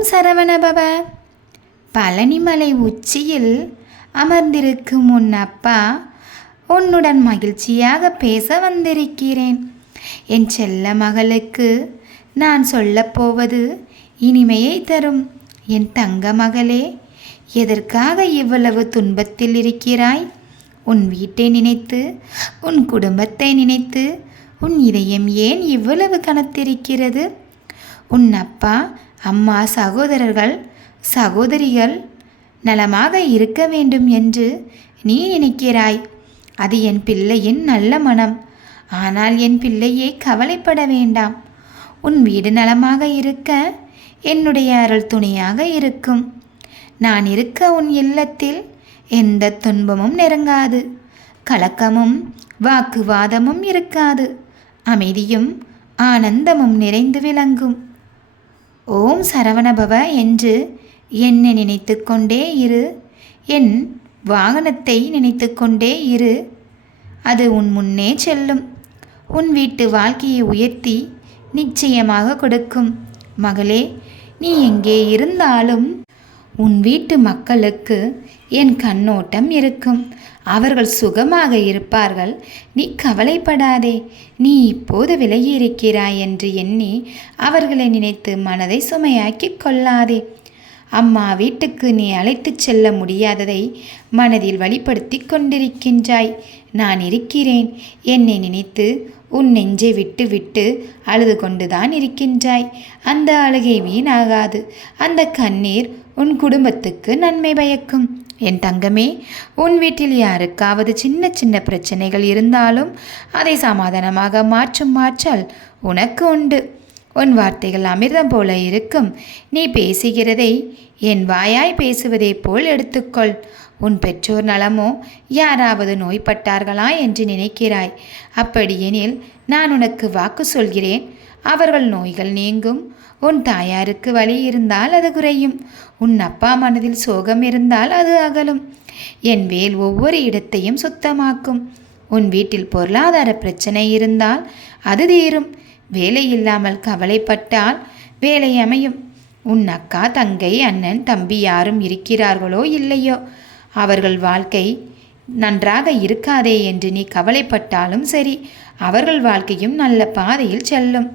ஓம் சரவணபவ பழனிமலை உச்சியில் அமர்ந்திருக்கும் உன் அப்பா உன்னுடன் மகிழ்ச்சியாக பேச வந்திருக்கிறேன். என் செல்ல மகளுக்கு நான் சொல்லப்போவது இனிமையை தரும். என் தங்க மகளே எதற்காக இவ்வளவு துன்பத்தில் இருக்கிறாய்? உன் வீட்டை நினைத்து உன் குடும்பத்தை நினைத்து உன் இதயம் ஏன் இவ்வளவு கனத்திருக்கிறது? உன் அப்பா அம்மா சகோதரர்கள் சகோதரிகள் நலமாக இருக்க வேண்டும் என்று நீ நினைக்கிறாய். அது என் பிள்ளையின் நல்ல மனம். ஆனால் என் பிள்ளையே கவலைப்பட வேண்டாம். உன் வீடு நலமாக இருக்க என்னுடைய அருள் துணையாக இருக்கும். நான் இருக்க உன் இல்லத்தில் எந்த துன்பமும் நெருங்காது. கலக்கமும் வாக்குவாதமும் இருக்காது. அமைதியும் ஆனந்தமும் நிறைந்து விளங்கும். ஓம் சரவணபவ என்று என்னை நினைத்து கொண்டே இரு. என் வாகனத்தை நினைத்து கொண்டே இரு. அது உன் முன்னே செல்லும். உன் வீட்டு வாழ்க்கையை உயர்த்தி நிச்சயமாக கொடுக்கும். மகளே நீ எங்கே இருந்தாலும் உன் வீட்டு மக்களுக்கு என் கண்ணோட்டம் இருக்கும். அவர்கள் சுகமாக இருப்பார்கள். நீ கவலைப்படாதே. நீ இப்போது விலகியிருக்கிறாய் என்று எண்ணி அவர்களை நினைத்து மனதை சுமையாக்கி கொள்ளாதே. அம்மா வீட்டுக்கு நீ அழைத்துச் செல்ல முடியாததை மனதில் வழிப்படுத்தி கொண்டிருக்கின்றாய். நான் இருக்கிறேன். என்னை நினைத்து உன் நெஞ்சை விட்டு விட்டு அழுது கொண்டுதான் இருக்கின்றாய். அந்த அழுகை வீணாகாது. அந்த கண்ணீர் உன் குடும்பத்துக்கு நன்மை பயக்கும். என் தங்கமே உன் வீட்டில் யாருக்காவது சின்ன சின்ன பிரச்சனைகள் இருந்தாலும் அதை சமாதானமாக மாற்றும் மாற்றல் உனக்கு உண்டு. உன் வார்த்தைகள் அமிர்தம் போல இருக்கும். நீ பேசுகிறதை என் வாயாய் பேசுவதைப் போல் எடுத்துக்கொள். உன் பெற்றோர் நலமோ யாராவது நோய்பட்டார்களா என்று நினைக்கிறாய். அப்படியெனில் நான் உனக்கு வாக்கு சொல்கிறேன். அவர்கள் நோய்கள் நீங்கும். உன் தாயாருக்கு வழி இருந்தால் அது குறையும். உன் அப்பா மனதில் சோகம் இருந்தால் அது அகலும். என் வேல் ஒவ்வொரு இடத்தையும் சுத்தமாக்கும். உன் வீட்டில் பொருளாதார பிரச்சனை இருந்தால் அது தீரும். வேலை இல்லாமல் கவலைப்பட்டால் வேலை அமையும். உன் அக்கா தங்கை அண்ணன் தம்பி யாரும் இருக்கிறார்களோ இல்லையோ? அவர்கள் வாழ்க்கை நன்றாக இருக்காதே என்று நீ கவலைப்பட்டாலும் சரி அவர்கள் வாழ்க்கையும் நல்ல பாதையில் செல்லும்.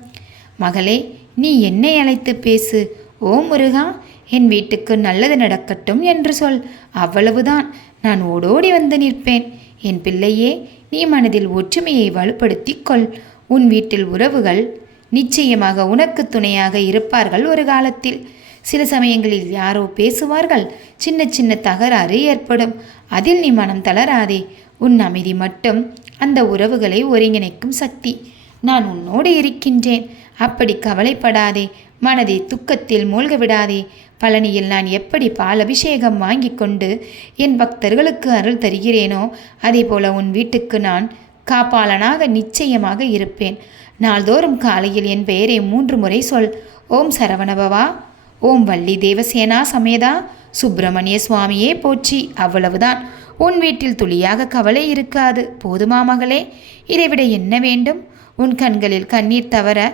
மகளே நீ என்னை அழைத்து பேசு. ஓ முருகா என் வீட்டுக்கு நல்லது நடக்கட்டும் என்று சொல். அவ்வளவுதான் நான் ஓடோடி வந்து நிற்பேன். என் பிள்ளையே நீ மனதில் ஒற்றுமையை வலுப்படுத்திக் கொள். உன் வீட்டில் உறவுகள் நிச்சயமாக உனக்கு துணையாக இருப்பார்கள் ஒரு காலத்தில். சில சமயங்களில் யாரோ பேசுவார்கள். சின்ன சின்ன தகராறு ஏற்படும். அதில் நீ மனம் தளராதே. உன் அமைதி மட்டும் அந்த உறவுகளை ஒருங்கிணைக்கும் சக்தி. நான் உன்னோடு இருக்கின்றேன். அப்படி கவலைப்படாதே. மனதை துக்கத்தில் மூழ்க விடாதே. பழனியில் நான் எப்படி பால் அபிஷேகம் வாங்கி கொண்டு என் பக்தர்களுக்கு அருள் தருகிறேனோ அதே போல உன் வீட்டுக்கு நான் காப்பாளனாக நிச்சயமாக இருப்பேன். நாள்தோறும் காலையில் என் பெயரை மூன்று முறை சொல். ஓம் சரவணபவா. ஓம் வள்ளி தேவசேனா சமேதா. சுப்பிரமணிய சுவாமியே போற்றி. அவ்வளவுதான். உன் வீட்டில் துளியாக கவலை இருக்காது. போதுமா மகளே. இதைவிட என்ன வேண்டும்? உன் கண்களில் கண்ணீர் தவற.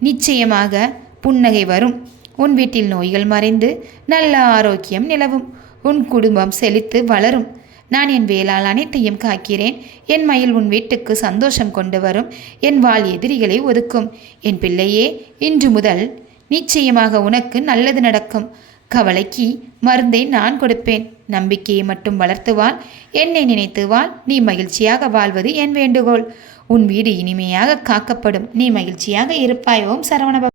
நிச்சயமாக புன்னகை வரும். உன் வீட்டில் நோய்கள் மறைந்து நல்ல ஆரோக்கியம் நிலவும். உன் குடும்பம் செழித்து வளரும். நான் என் வேளால் அனைத்தையும் காக்கிறேன். என் மயில் உன் வீட்டுக்கு சந்தோஷம் கொண்டு வரும். என் வாழ் எதிரிகளை ஒதுக்கும். என் பிள்ளையே இன்று முதல் நிச்சயமாக உனக்கு நல்லது நடக்கும். கவலைக்கு மருந்தை நான் கொடுப்பேன். நம்பிக்கையை மட்டும் வளர்த்துவாள். என்னை நினைத்துவாள். நீ மகிழ்ச்சியாக வாழ்வது என் வேண்டுகோள். உன் வீடு இனிமையாக காக்கப்படும். நீ மகிழ்ச்சியாக இருப்பாய் ஓம் சரவணப